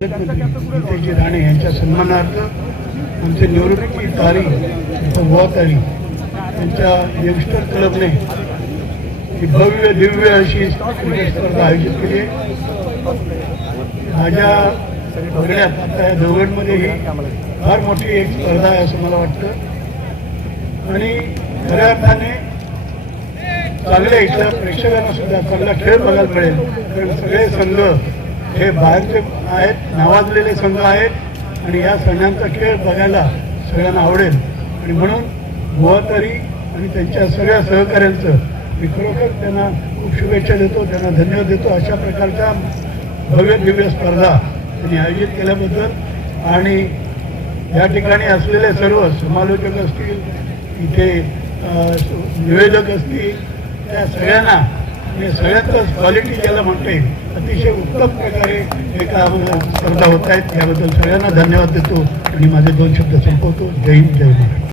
नितेशजी राणे यांच्या सन्मानार्थ आमचे निवृत्ती तारी बुवा तारी यांच्या यंगस्टर क्लबने ही भव्य दिव्य अशी स्पर्धा आयोजित केली आहे. माझ्या बघण्यात आता या दोघांमध्ये ही फार मोठी एक स्पर्धा आहे असं मला वाटतं आणि खऱ्या अर्थाने चांगल्या इथल्या प्रेक्षकांना सुद्धा चांगला खेळ बघायला मिळेल. कारण सगळे संघ हे बाहेरचे आहेत, नावाजलेले संघ आहेत आणि या संघांचा खेळ बघायला सगळ्यांना आवडेल. आणि म्हणून बुवातारी आणि त्यांच्या सगळ्या सहकाऱ्यांचं मी खरोखर त्यांना खूप शुभेच्छा देतो, त्यांना धन्यवाद देतो. अशा प्रकारच्या भव्य दिव्य स्पर्धा त्यांनी आयोजित केल्याबद्दल आणि या ठिकाणी असलेले सर्व समालोचक असतील, इथे निवेदक असतील, त्या सगळ्यांना म्हणजे सगळ्यातच क्वालिटी ज्याला म्हणता येईल अतिशय उत्तम प्रकारे एका स्पर्धा होत आहेत. याबद्दल सगळ्यांना धन्यवाद देतो आणि माझे दोन शब्द संपवतो. जय हिंद, जय महाराष्ट्र.